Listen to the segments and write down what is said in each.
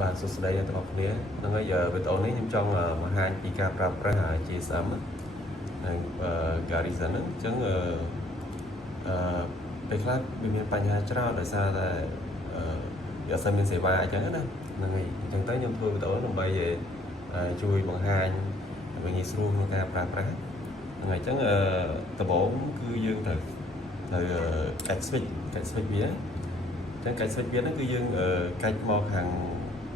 បាទសួស្តីអ្នកទាំងអស់គ្នាហ្នឹងហើយវីដេអូនេះខ្ញុំចង់បង្ហាញពីការប្រើប្រាស់ GSM និង Garrison ហ្នឹងអញ្ចឹងពេលខ្លះវាមានបញ្ហាច្រើនដោយសារតែវាអត់សូវមានសេវាអញ្ចឹងណាហ្នឹងហើយអញ្ចឹងទៅខ្ញុំធ្វើវីដេអូដើម្បីជួយបង្ហាញដើម្បីងាយស្រួលក្នុងការប្រើប្រាស់ហ្នឹងហើយអញ្ចឹងដំបូងគឺយើងត្រូវកាច់ switch វាអញ្ចឹងកាច់ switch វាហ្នឹងគឺយើងកាច់មកខាង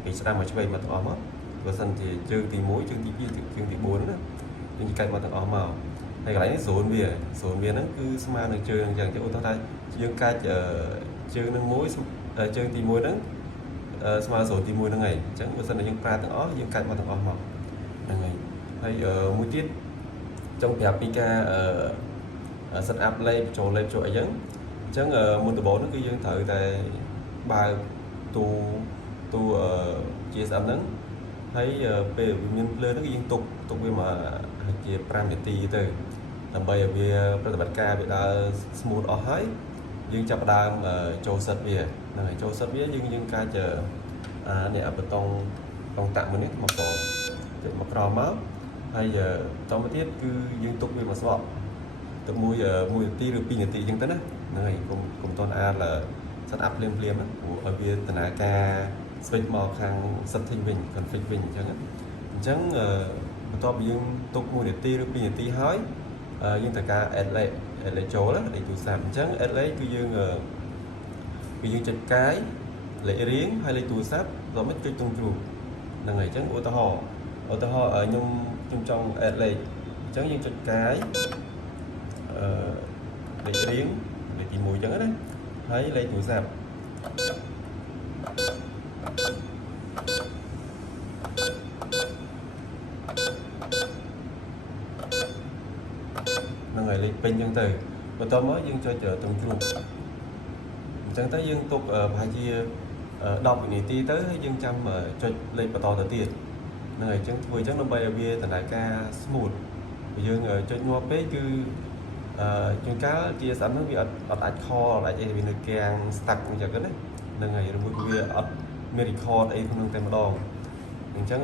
ពីស្ដាំមកឆ្វេងមកទាំងអស់មកបើសិនជាជើងទី1ជើងទី2ជើងទី4ណាយើងកាច់មកទាំងអស់មកហើយកន្លែងនេះ0វាហ្នឹងគឺស្មើនឹងជើងអញ្ចឹងឧទាហរណ៍ថាយើងកាច់ជើងនឹងមួយជើងទី1ហ្នឹងស្មើ0ទី1ហ្នឹងឯងអញ្ចឹងបើសិនជាយើងប្រើទាំងអស់យើងកាច់មកទាំងអស់មកហ្នឹងហើយមួយទៀតចង់ប្រាប់ពីការset up លេខចូលអីចឹងអញ្ចឹងមុនដំបូងហ្នឹងគឺយើងត្រូវតែបើកទូ GSM ហ្នឹងហើយពេលវាមានភ្លើងហ្នឹងគឺយើងទុកវាមកជា5នាទីទៅដើម្បីឲ្យវាប្រតិបត្តិការវាដើរ smooth អស់ហើយយើងចាប់ផ្ដើមចូល set វាហ្នឹងហើយចូល set វាយើងកាច់នេះបតុងតាក់មួយនេះមកក្រោមមកហើយតទៅទៀតគឺយើងទុកវាមកស្វក់ទឹក1នាទីឬ2នាទីអញ្ចឹងទៅណាហ្នឹងហើយកុំតន់អាចset up ភ្លាមណាព្រោះឲ្យវាដំណើរការ switch មកខាង setting វិញ config វិញអញ្ចឹងបន្ទាប់ពីយើងទុក1នាទីឬ2នាទីហើយយើងត្រូវការ add លេខចូលលេខទូរស័ព្ទអញ្ចឹង add លេខគឺយើងចុចកាយលេខរៀងហើយលេខទូរស័ព្ទដល់មកចុចត្រង់ជ្រូកហ្នឹងហើយអញ្ចឹងឧទាហរណ៍ខ្ញុំចង់ add លេខអញ្ចឹងយើងចុចកាយលេខរៀងលេខទី1អញ្ចឹងណាហើយលេខទូរស័ព្ទហ្នឹងហើយលេខពេញអញ្ចឹងទៅបន្ទាប់មកយើងចុចត្រង់ជ្រូកអញ្ចឹងទៅយើងទុកប្រហែលជា10វិនាទីទៅហើយយើងចាំចុចលេខបន្តទៅទៀតហ្នឹងហើយអញ្ចឹងធ្វើអញ្ចឹងដើម្បីឲ្យវាដំណើរការ smooth យើងចុចងាប់ពេកគឺជួនកាល GSM ហ្នឹងវាអត់អាច call អាចអីវានៅកាំង stuck អញ្ចឹងណាហ្នឹងហើយឬមួយវាអត់មាន record អីក្នុងតែម្ដងអញ្ចឹង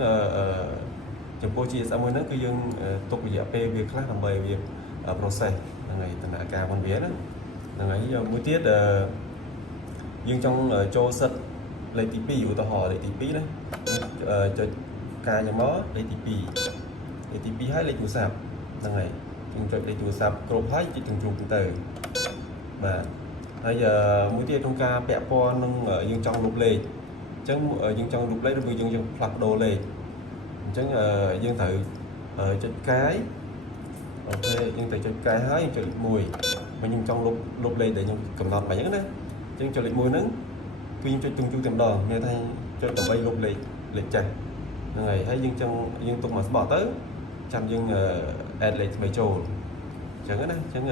ចំពោះ GSM មួយហ្នឹងគឺយើងទុករយៈពេលវាខ្លះដើម្បីវា process ហ្នឹងហើយដំណើរការរបស់វាណាហ្នឹងហើយមួយទៀតយើងចង់ចូល set លេខទី2ឧទាហរណ៍លេខទី2ណាចុចកាយមកលេខទី2ហើយលេខទូរស័ព្ទហ្នឹងហើយយើងចុចលេខទូរស័ព្ទគ្រប់ហើយចុចទាំងជ្រូកទៅបាទហើយមួយទៀតក្នុងការពាក់ព័ន្ធនឹងយើងចង់លុបលេខអញ្ចឹងយើងចង់លុបលេខឬយើងផ្លាស់ប្ដូរលេខអញ្ចឹងយើងត្រូវចុចកាយអូខេយើងត្រូវចុចកាយហើយចុចលេខ1មកខ្ញុំចង់លុបលេខដែលខ្ញុំកំណត់មកអញ្ចឹងណាអញ្ចឹងចុចលេខ1ហ្នឹងគឺយើងចុចទាំងជ្រូកតែម្ដងមានថាចុចដើម្បីលុបលេខចាស់ហ្នឹងហើយយើងទុកមកស្បកទៅចាំយើង add លេខថ្មីចូលអញ្ចឹងណាអញ្ចឹង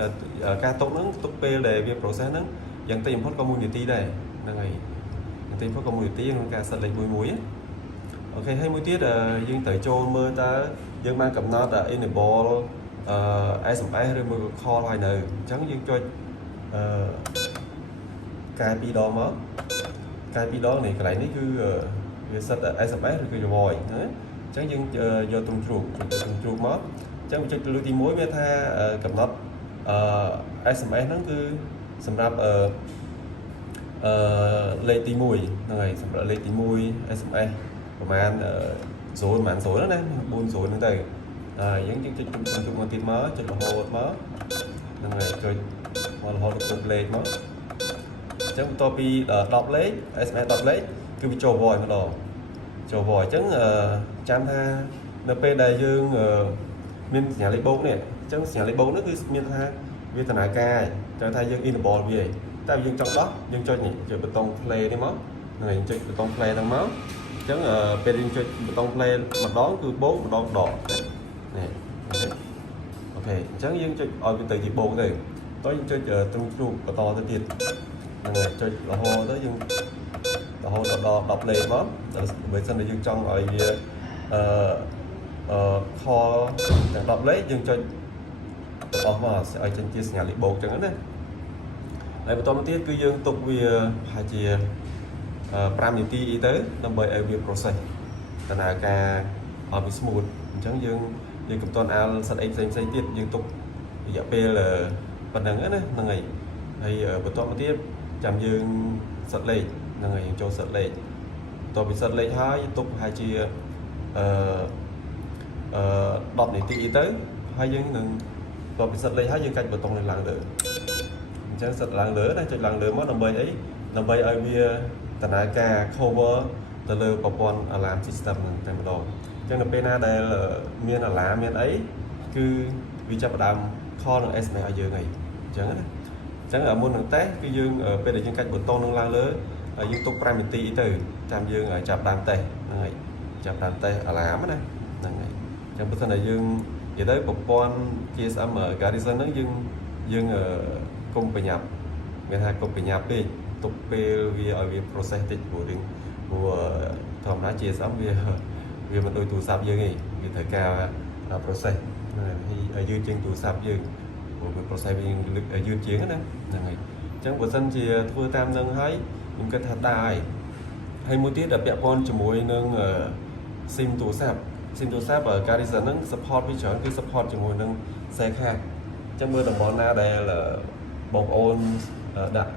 ការទុកហ្នឹងទុកពេលដែលវា process ហ្នឹងយ៉ាងតិចបំផុតក៏1នាទីដែរហ្នឹងហើយយ៉ាងតិចបំផុតក៏1នាទីក្នុងការ set លេខមួយអូខេហើយមួយទៀតយើងត្រូវចូលមើលតើយើងបានកំណត់ enable SMS ឬមួយ call ហើយនៅអញ្ចឹងយើងចុចកែ2ដងមកកែ2ដងនេះកន្លែងនេះគឺវា set SMS ឬក៏ voice ណាអញ្ចឹងយើងយកត្រង់ជ្រូកមកអញ្ចឹងចុចលើទី1វាថាកំណត់SMS ហ្នឹងគឺសម្រាប់លេខទី1ហ្នឹងហើយសម្រាប់លេខទី1 SMS ប្រហែល0ណា4 0ហ្នឹងទៅយើងចុចត្រង់ជ្រូកមកទៀតមកចុចរហូតមកហ្នឹងហើយចុចមករហូតដល់លេខមកអញ្ចឹងបន្ទាប់ពី10លេខ SMS 10លេខគឺវាចូល voice ម្ដងចូលវ៉អញ្ចឹងចាំថានៅពេលដែលយើងមានសញ្ញាលេខបូកនេះអញ្ចឹងសញ្ញាលេខបូកនេះគឺមានថាវាដំណើរការចង់ថាយើង enable វាតែយើងចង់ដោះយើងចុចនេះចុចប៊ូតុង play នេះមកហ្នឹងហើយចុចប៊ូតុង play ហ្នឹងមកអញ្ចឹងពេលយើងចុចប៊ូតុង play ម្ដងគឺបូកម្ដងដកនេះអូខេអញ្ចឹងយើងចុចឲ្យវាទៅជាបូកទៅតោះយើងចុចទ្រូងជ្រូកបន្តទៅទៀតហ្នឹងហើយចុចរហូតទៅយើងរហូតដល់10លេខមកបើសិនតែយើងចង់ឲ្យវាcall ទាំង10លេខយើងចុចអស់មកឲ្យចេញជាសញ្ញាលេខបូកអញ្ចឹងណាហើយបន្តមកទៀតគឺយើងទុកវាប្រហែលជា 5 នាទីទៅដើម្បីឲ្យវា process ដំណើរការឲ្យវា smooth អញ្ចឹងយើងកំតន់អាលសិតអីផ្សេងទៀតយើងទុករយៈពេលប៉ុណ្ណឹងណាហ្នឹងហើយបន្តមកទៀតចាំយើងសិតលេខហ្នឹងហើយយើងចូលសិតលេខបន្ទាប់ពីសិតលេខហើយទុកប្រហែលជា10 នាទីទៅហើយយើងនឹងបន្ទាប់ពីសិតលេខហើយយើងកាច់ប៊ូតុងនេះឡើងលើអញ្ចឹងសិតឡើងលើណាចុចឡើងលើមកដើម្បីអីដើម្បីឲ្យវាដំណើរការ cover ទៅលើប្រព័ន្ធ alarm system ហ្នឹងតែម្ដងអញ្ចឹងនៅពេលណាដែលមាន alarm មានអីគឺវាចាប់ផ្ដើម call នឹង SMS ឲ្យយើងហើយអញ្ចឹងណាអញ្ចឹងមុននឹងតេស្តគឺយើងពេលដែលយើងកាច់ប៊ូតុងនឹងឡើងលើយើងទុក 5 នាទីទៅចាំយើងចាប់ដើមតេស្តហ្នឹងហើយចាប់ដើមតេស្ត alarm ណាហ្នឹងហើយអញ្ចឹងបើសិនតែយើងនិយាយទៅប្រព័ន្ធ GSM Garrison ហ្នឹងយើងកុំប្រញាប់មានថាកុំប្រញាប់ពេកទុកពេលវាឲ្យវា process តិចព្រោះធម្មតា GSM វាមិនដូចទូរស័ព្ទយើងទេវាត្រូវការ process ហើយយឺតជាងទូរស័ព្ទយើងព្រោះវា process វាយឺតជាងណាហ្នឹងហើយអញ្ចឹងបើសិនជាធ្វើតាមនឹងហើយខ្ញុំគិតថាដែរហើយមួយទៀតដែលពាក់ព័ន្ធជាមួយនឹង SIM ទូរស័ព្ទ Garrison ហ្នឹង support ពីច្រើនគឺ support ជាមួយនឹង SIM card អញ្ចឹងមើលតំបន់ណាដែលបងប្អូនដាក់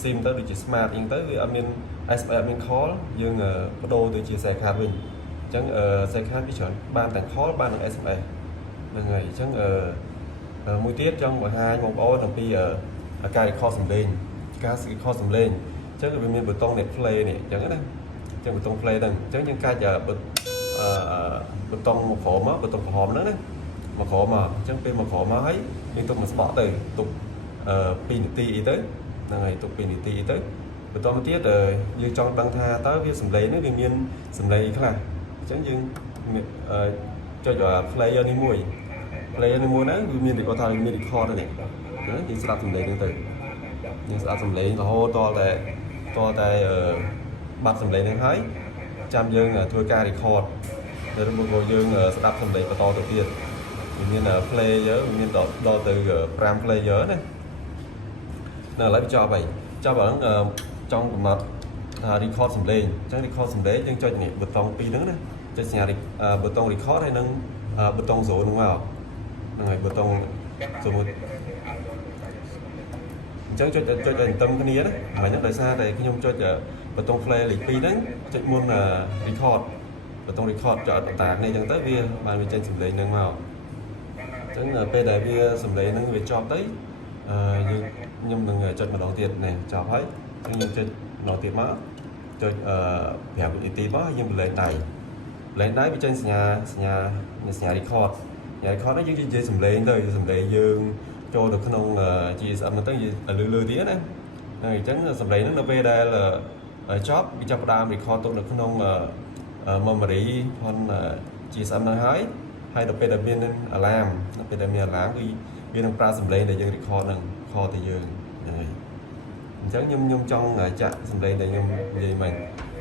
SIM ទៅដូចជា smart អញ្ចឹងទៅវាអត់មាន SMS អត់មាន call យើងបដូរទៅជា SIM card វិញអញ្ចឹង SIM card ពីច្រើនបានទាំង call បានទាំង SMS ហ្នឹងហើយអញ្ចឹងមួយទៀតចង់បង្ហាញបងប្អូនអំពីការ record សំឡេងការ record សំឡេងអញ្ចឹងវាមានប៊ូតុង net play នេះអញ្ចឹងណាអញ្ចឹងប៊ូតុង play ហ្នឹងអញ្ចឹងយើងកាច់ប៊ូតុងមកក្រោមមកប៊ូតុងក្រហមហ្នឹងណាមកក្រោមមកអញ្ចឹងពេលមកក្រោមមកហើយយើងទុកមួយស្បកទៅទុក2 នាទីអីទៅហ្នឹងហើយទុក2 នាទីអីទៅបន្តមកទៀតយើងចង់ដឹងថាតើវាសំឡេងហ្នឹងវាមានសំឡេងខ្លះអញ្ចឹងយើងចុចplayer នេះមួយហ្នឹងវាមានគាត់ថាមាន record នេះយើងស្ដាប់សំឡេងហ្នឹងទៅយើងស្ដាប់សំឡេងរហូតតតែបាត់សំឡេងហ្នឹងហើយចាំយើងធ្វើការ record ទៅរបស់យើងស្ដាប់សំឡេងបន្តទៅទៀតវាមាន player វាមានដល់ទៅ5 player ណាឥឡូវចប់ហើយចប់ហ្នឹងចង់កំណត់ថា record សំឡេងអញ្ចឹង record សំឡេងយើងចុចនេះប៊ូតុង2ហ្នឹងណាចុចសញ្ញាប៊ូតុង record ហើយនឹងប៊ូតុង0ហ្នឹងមកហ្នឹងហើយប៊ូតុង0អញ្ចឹងចុចឲ្យទៅគ្នាណាហើយហ្នឹងដោយសារតែខ្ញុំចុចប៊ូតុង play លេខ2ហ្នឹងចុចមុន record ប៊ូតុង record ចុចអត់តាគ្នាអញ្ចឹងទៅវាបានវាចេញសំឡេងហ្នឹងមកអញ្ចឹងពេលដែលវាសំឡេងហ្នឹងវាចប់ទៅខ្ញុំនឹងចុចម្ដងទៀតនេះចប់ហើយអញ្ចឹងខ្ញុំចុចម្ដងទៀតមកចុច5 វិនាទីមកយើងបន្លែងដៃវាចេញសញ្ញា record នេះយើងនិយាយសំឡេងទៅសំឡេងយើងចូលទៅក្នុង GSM ហ្នឹងទៅលឺទៀតណាហើយអញ្ចឹងសំឡេងហ្នឹងនៅពេលដែលចប់វាចាប់ផ្ដើម record ទុកនៅក្នុង memory ផង GSM ហ្នឹងហើយដល់ពេលដែលមាន alarm គឺវានឹងប្រើសំឡេងដែលយើង record ហ្នឹង call ទៅយើងហ្នឹងហើយអញ្ចឹងខ្ញុំចង់ចាក់សំឡេងដែលខ្ញុំនិយាយមិញ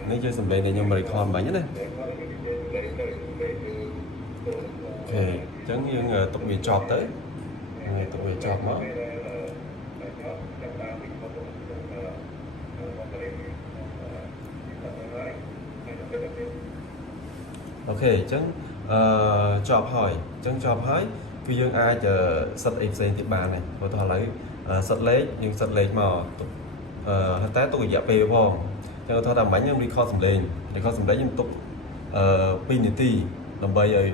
នេះជាសំឡេងដែលខ្ញុំ record មិញណាអូខេអញ្ចឹងយើងទុកវាចប់ទៅទុកវាចប់មកអូខេអញ្ចឹងចប់ហើយគឺយើងអាចសិតអីផ្សេងទៀតបានហើយព្រោះតោះឥឡូវសិតលេខយើងសិតលេខមកតែទុករយៈពេលផងអញ្ចឹងថាតែមិញខ្ញុំ record សំឡេងខ្ញុំទុក2 នាទីដើម្បីឲ្យ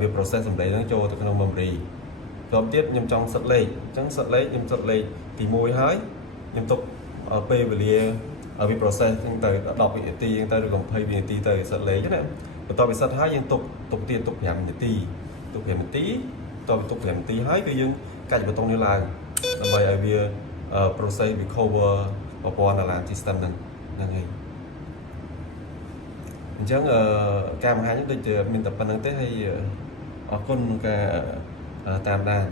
វា process សំឡេងហ្នឹងចូលទៅក្នុង memory បន្ទាប់ទៀតខ្ញុំចង់សិតលេខអញ្ចឹងសិតលេខខ្ញុំសិតលេខទី1ហើយខ្ញុំទុកពេលវេលាឲ្យវា process ហ្នឹងទៅ10 វិនាទីហ្នឹងទៅឬក៏20 វិនាទីទៅសិតលេខណាបន្ទាប់ពីសិតហើយយើងទុកទៀតទុក5 នាទីបន្ទាប់ទុក5 នាទីហើយគឺយើងកាច់ប៊ូតុងនេះឡើងដើម្បីឲ្យវា process វា cover ប្រព័ន្ធ alarm system ហ្នឹងហើយអញ្ចឹងការបង្ហាញនេះដូចជាមានតែប៉ុណ្្នឹងទេហើយអរគុណការតាមដាន